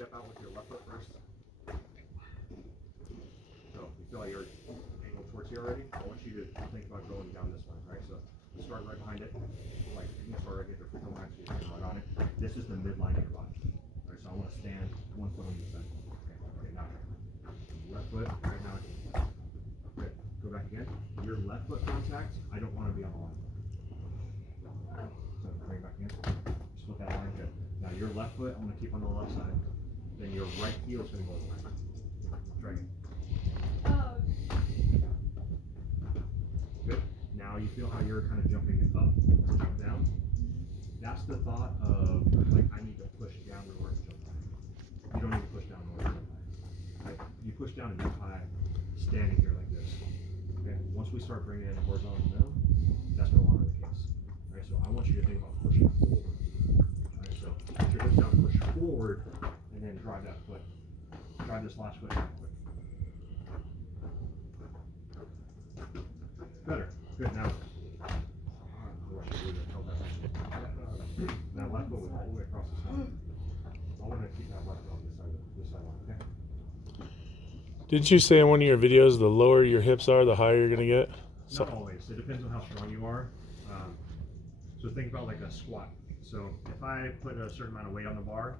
Step out with your left foot first. So you feel like you're angled towards here already. I want you to think about going down this one, right? So you start right behind it. Like you can start right here, free line, so you're right on it. This is the midline of your body. All right, so I want to stand one foot on each side. Okay, now left foot, right now. Good. Go back again. Your left foot contact, I don't want to be on the line. So bring it back in. Just look at that line. Good. Now your left foot, I'm going to keep on the left side. Then your right heel is going to go over. Try again. Good. Now you feel how you're kind of jumping up to jump down. That's the thought of like I need to push down in order to jump high. You don't need to push down in order to jump high. Like you push down and jump high, standing here like this. Okay. Once we start bringing it horizontal down, that's no longer the case. All right. So I want you to think about pushing forward. All right. So put your hips down, push forward, and then drive that foot. Drive this last foot down quick. Better. Good. Now. That left foot was all the way across the side. I want to keep that left foot on this side line, okay? Didn't you say in one of your videos the lower your hips are, the higher you're going to get? Not always. It depends on how strong you are. So think about like a squat. So if I put a certain amount of weight on the bar,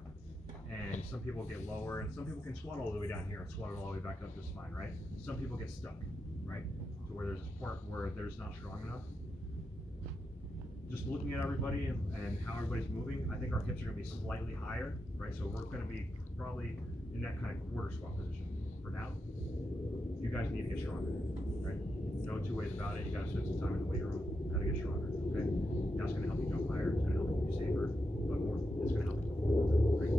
and some people get lower, and some people can squat all the way down here and squat it all the way back up to spine, right? Some people get stuck, right? To where there's this part where they're not strong enough. Just looking at everybody and how everybody's moving, I think our hips are going to be slightly higher, right? So we're going to be probably in that kind of quarter squat position for now. You guys need to get stronger, right? No two ways about it. You got to spend some time in the weight room. How to get stronger, okay? That's going to help you jump higher. It's going to help you be safer, but more, it's going to help you perform, right?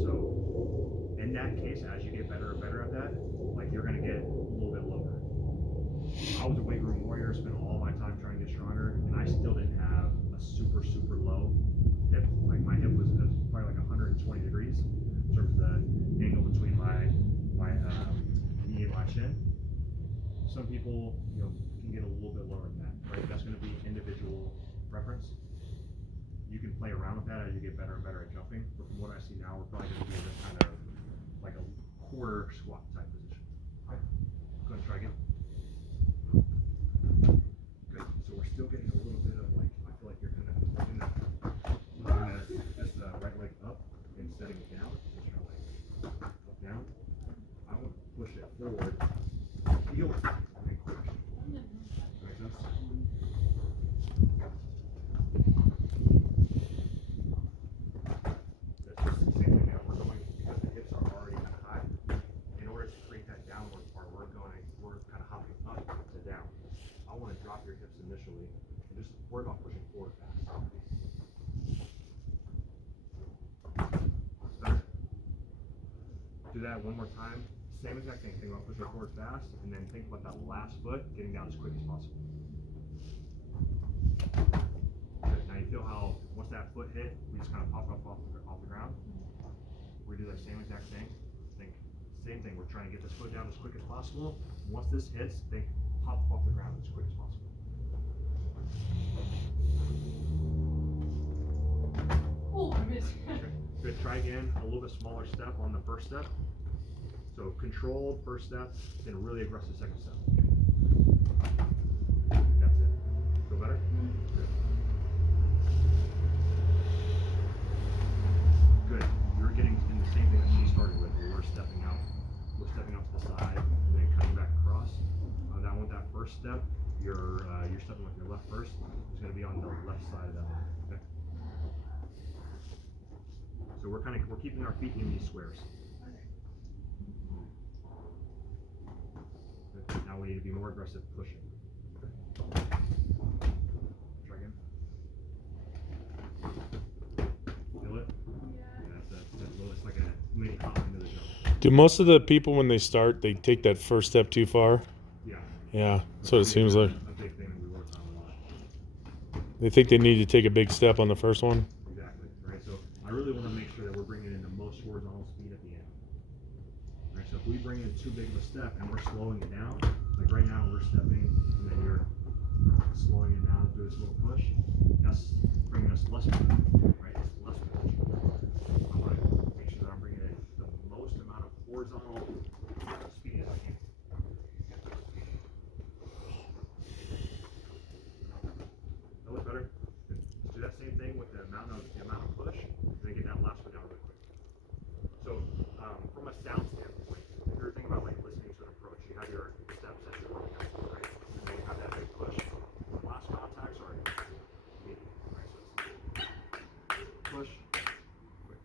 So in that case, as you get better and better at that, like you're going to get a little bit lower. I was a weight room warrior, spent all my time trying to get stronger, and I still didn't have a super low hip. Like my hip was probably like 120 degrees in terms of the angle between my knee and my shin. Some people, can get a little bit lower than that, right? That's going to be individual preference. You can play around with that as you get better and better at jumping. But from what I see now, we're probably going to be in this kind of like a quarter squat type position. Okay. Go ahead and try again. Good. So we're still getting a little bit of like, I feel like you're kind of looking at this right leg up and setting it down. Push your leg up down. I want to push it forward. Heel it and then push. Make sense? That's just the same thing now. We're going because the hips are already kind of high. In order to create that downward part, we're kind of hopping up to down. I want to drop your hips initially and just worry about pushing forward fast. Better. Do that one more time. Same exact thing. Think about pushing forward fast, and then think about that last foot getting down as quick as possible. Good. Now you feel how once that foot hit, we just kind of pop up off the ground. We do that same exact thing. Think same thing. We're trying to get this foot down as quick as possible. Once this hits, think pop off the ground as quick as possible. Oh, I missed. Okay. Good. Try again. A little bit smaller step on the first step. So controlled first step, then really aggressive second step. That's it. Feel better? Good. Good. You're getting in the same thing that she started with. We're stepping out. We're stepping out to the side and then cutting back across. Now with that first step, you're stepping with your left first. It's going to be on the left side of that one. Okay. So we're keeping our feet in these squares. Now we need to be more aggressive pushing. Okay. Try again. Feel it? Yeah. It's like a mini hop into the jump. Do most of the people when they start, they take that first step too far? Yeah. Yeah, that's what it seems like. A big thing that we work on a lot. They think they need to take a big step on the first one? Exactly. Right. So I really want to make sure that we're bringing in the most horizontal speed at the end. Right, so if we bring in too big of a step and we're slowing it down, like right now we're stepping and then you're slowing it down through this little push, that's bringing us less speed, right? It's less push. I want to make sure that I'm bringing in the most amount of horizontal speed as I can. That looks better. Do that same thing with the amount of push, and then get that last one down really quick. So, from a sound standpoint, if you're thinking about like listening to an approach, you have your steps that you're working on, right? And then you have that big push. The last contacts are medium, right? So it's push, quick.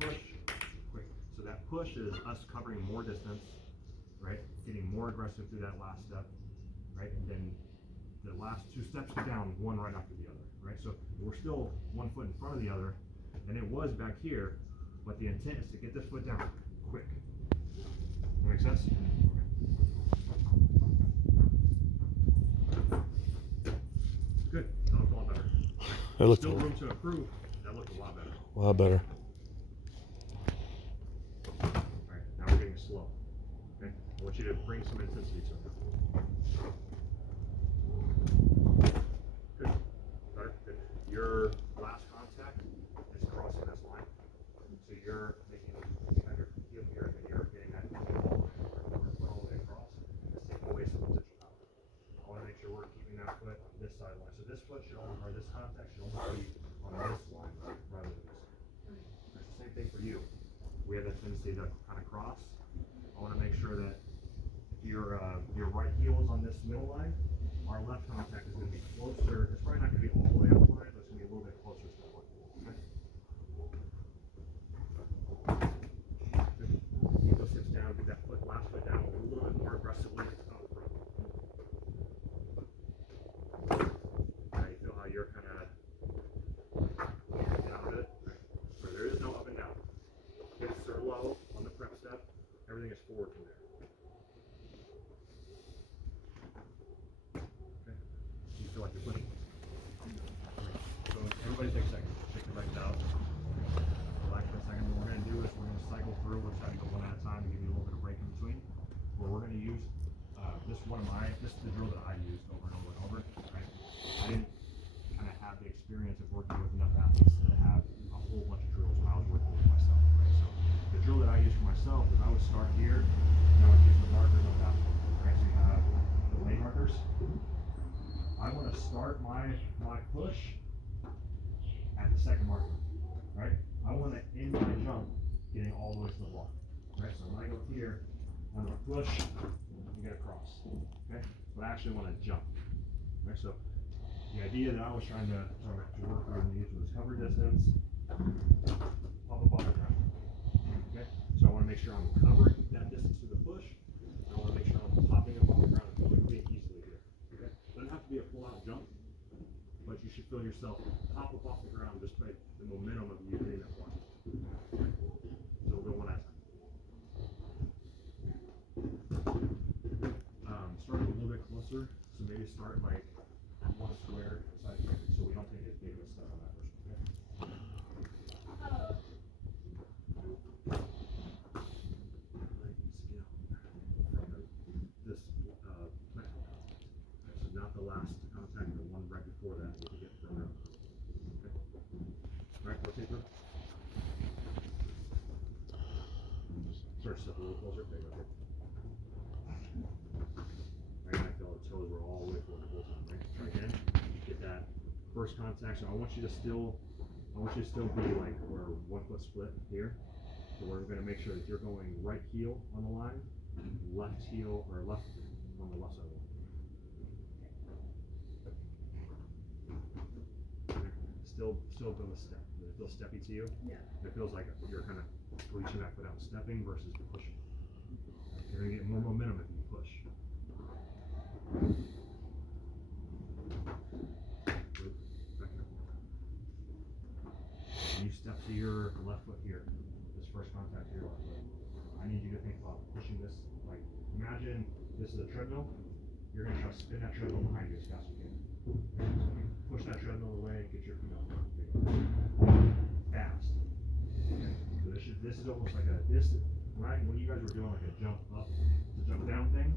Push, quick. So that push is us covering more distance, right? Getting more aggressive through that last step, right? And then the last two steps go down, one right after the other, right? So we're still 1 foot in front of the other, and it was back here, but the intent is to get this foot down quick. That make sense? Good. That looked a lot better. That looked Still room to improve. That looked a lot better. a lot better. All right. Now we're getting slow. Okay. I want you to bring some intensity to it. Good. Better. Good. Your last contact is crossing this line. So you're making your heel here, and you're getting that all the way across. It's taking away some potential power. I want to make sure we're keeping that foot on this side line. So this foot should only, or this contact should only be on this line rather than this line. It's the same thing for you. We have that tendency to kind of cross. I want to make sure that your right heel is on this middle line. Our left contact is going to be closer. It's probably not going to be all the way up the line, but it's going to be a little bit closer to the line. Okay? Good. Keep those hips down. Get that last foot down a little bit more aggressively out front. Now you feel how you're kind of down a bit. Where there is no up and down. Hips are low on the prep step. Everything is forward from there. Okay. You feel like you're pushing. So everybody take a second. Shake the legs out. Relax for a second. What we're going to do is we're going to cycle through. We'll try to go one at a time to give you a little bit of break in between. Where we're going to use this is the drill that I used over and over and over. Right? I didn't kind of have the experience of working with enough athletes to have a whole bunch of drills when I was working with myself. Right? So the drill that I use for myself is I would start here and I would use the markers on that one. Right? So you have the lane markers. I want to start my push at the second marker. Right? I want to end my jump getting all the way to the block. Right? So when I go here, I'm going to push and get across. Okay? But I actually want to jump. Right? So the idea that I was trying to work on these was cover distance, pop up off the ground. Okay? So I want to make sure I'm covering that distance to the push. And I want to make sure I'm popping up off the ground quickly and easily here. Okay? Doesn't have to be a full out jump, but you should feel yourself pop up off the ground just by the momentum of you hitting that block. So we'll go one at a time. Start a little bit closer. So maybe start like one square inside here, so we don't take as big of a step on that first one. Like skin from this next one. Okay, so not the last contact, the one right before that. You can get further up. Okay. All right, rotate through. Start to step a little closer. Okay, okay. Right, I feel the toes were all the way forward the whole time. Right. Try again. Get that first contact. So I want you to still be like we're 1 foot split here. So we're going to make sure that you're going right heel on the line, left heel or left on the left side of the line. Still feel the step. Does it feel steppy to you? Yeah. It feels like you're kind of reaching that foot out, stepping versus pushing. You're going to get more momentum if you push. When you step to your left foot here, this first contact to your left foot, I need you to think about pushing this. Like, imagine this is a treadmill. You're going to try to spin that treadmill behind you as fast as you can. Push that treadmill away, get your feet off the fast. Okay? So this is almost like when you guys were doing like a jump up to jump down thing,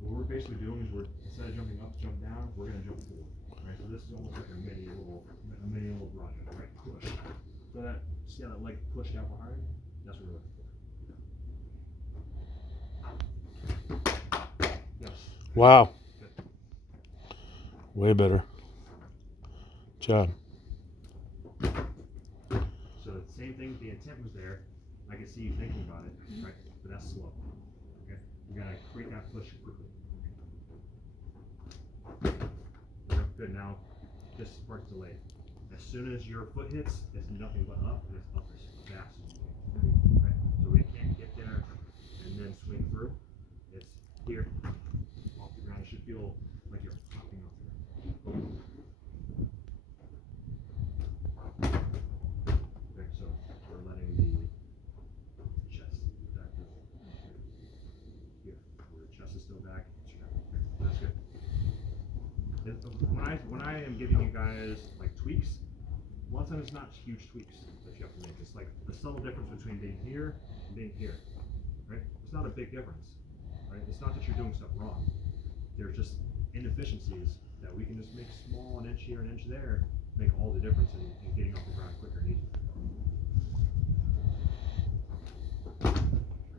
what we're basically doing is instead of jumping up, jump down, we're gonna jump forward. Right? So this is almost like a mini little project, right? Push. So see how that leg pushed out behind? That's what we're looking for. Yes. Wow. Good. Way better. Job. So the same thing, the intent was there. I can see you thinking about it, right? But that's slow. Okay? You gotta create that push quickly. Good, now this part's delayed. As soon as your foot hits, it's nothing but up, and it's up as fast as you can. Okay? So we can't get there and then swing through. It's here, off the ground. It should feel like you're popping up there. Okay, so we're letting the chest back here. Where the chest is still back. That's good. When I am giving you guys like tweaks, a lot of times it's not huge tweaks that you have to make. It's like the subtle difference between being here and being here, right? It's not a big difference, right? It's not that you're doing stuff wrong. There's just inefficiencies that we can just make small, an inch here, an inch there, make all the difference in getting off the ground quicker and easier.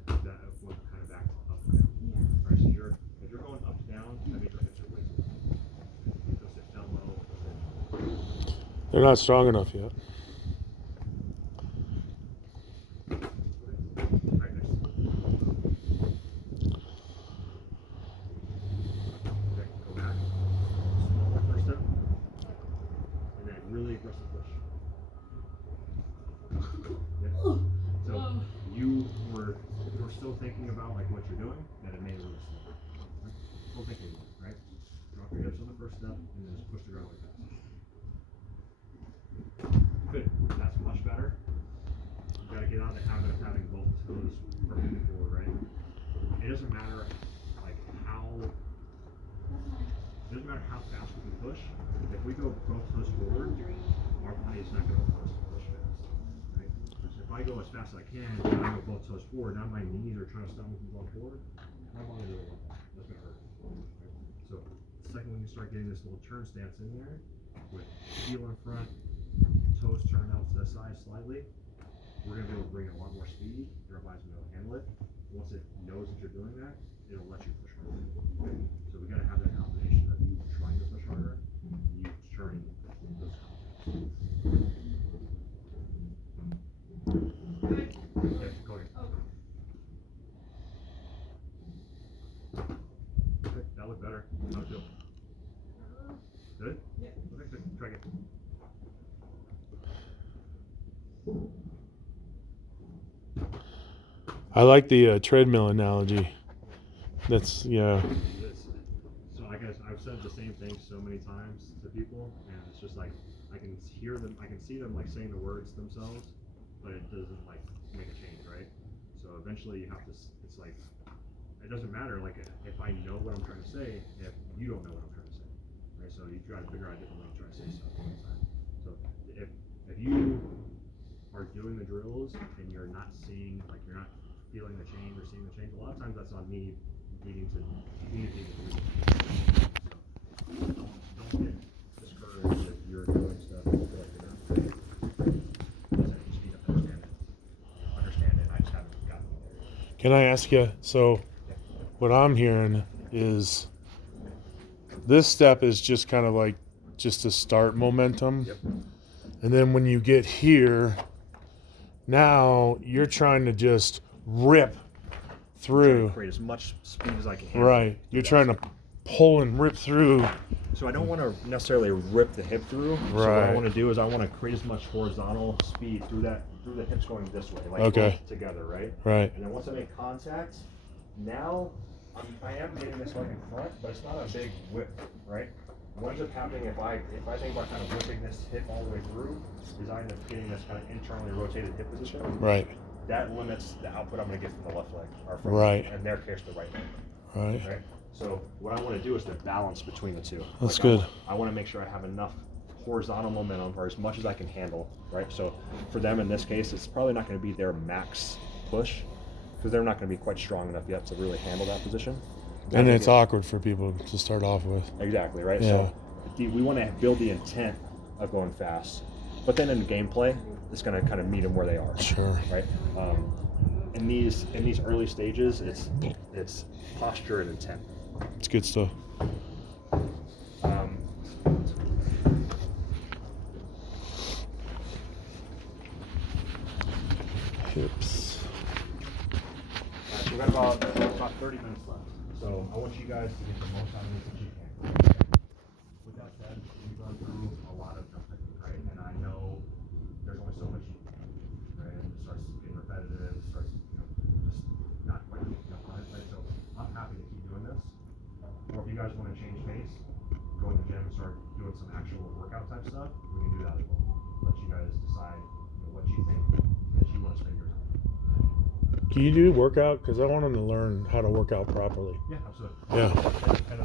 That went kind of back up and down. Yeah. Right, so if you're going up and down, that means your hips are way too low. Because they fell low. They're not strong enough yet. Right next to it. Okay, go back. Small first step. And then really aggressive push. Yeah. So you were still thinking about like what you're doing, that it made it really slow. Right? Still thinking, right? Drop your hips on the first step and then just push the ground like that. Good. That's much better. You gotta get out of the habit of having both toes perfectly forward, right? It doesn't matter how fast we can push. If we go both toes forward, our body is not gonna want us to push fast. Right? If I go as fast as I can and I go both toes forward, now my knees are trying to stop me from going forward, my body doesn't want that. That's gonna hurt. Right? So the second when you start getting this little turn stance in there, with heel in front, toes turned out to the side slightly, we're going to be able to bring in a lot more speed. Your body's going to be able to handle it. Once it knows that you're doing that, it'll let you push harder. Okay? So we got to have that combination of you trying to push harder, and you turning those combinations. Yeah, go ahead. Okay, that looked better. How it feel? Good? Yeah. Okay, good. Try again. I like the treadmill analogy. That's, yeah. So I guess I've said the same thing so many times to people, and it's just like I can hear them, I can see them like saying the words themselves, but it doesn't like make a change, right? So eventually you have to. It's like it doesn't matter. Like if I know what I'm trying to say, if you don't know what I'm trying to say, right? So you try to figure out a different way to try to say stuff all the time. So if you are doing the drills and you're not seeing, like you're not feeling the change or seeing the change, a lot of times that's on me needing to communicate with you. So don't get discouraged if you're doing stuff and you feel like you're not doing it. You just need to understand it. I just haven't gotten there. Can I ask you, so what I'm hearing is this step is just kind of like just to start momentum. Yep. And then when you get here, now you're trying to just rip through. Create as much speed as I can. Right. You're trying to pull and rip through. So I don't want to necessarily rip the hip through. So what I Right. want to do is I want to create as much horizontal speed through the hips going this way, like Okay. both together, right? Right. And then once I make contact, now I am getting this leg in front, but it's not a big whip, right? What ends up happening if I think about kind of whipping this hip all the way through, is I end up getting this kind of internally rotated hip position. Right. That limits the output I'm going to get from the left leg, or from, Right. in their case, the right leg. Right. Right? So what I want to do is to balance between the two. That's good. I want to make sure I have enough horizontal momentum, or as much as I can handle, right? So for them in this case, it's probably not going to be their max push, because they're not going to be quite strong enough yet to really handle that position. And it's awkward for people to start off with. Exactly, right? Yeah. So we want to build the intent of going fast, but then in the gameplay, it's going to kind of meet them where they are. Sure. Right? In these early stages, it's posture and intent. It's good stuff. Hips. So we've got about 30 minutes left. So I want you guys to get the most out of this that you can. With that said, we've gone through a lot of jump technique, right? And I know there's only so much you can do, right? And it starts getting repetitive, it starts, just not quite, right? So I'm happy to keep doing this. Or if you guys want to change pace, go in the gym and start doing some actual workout type stuff, we can do that as well. Let you guys decide what you think that you want to spend your time. Can you do workout? Because I want them to learn how to work out properly. Yeah, absolutely. Yeah. And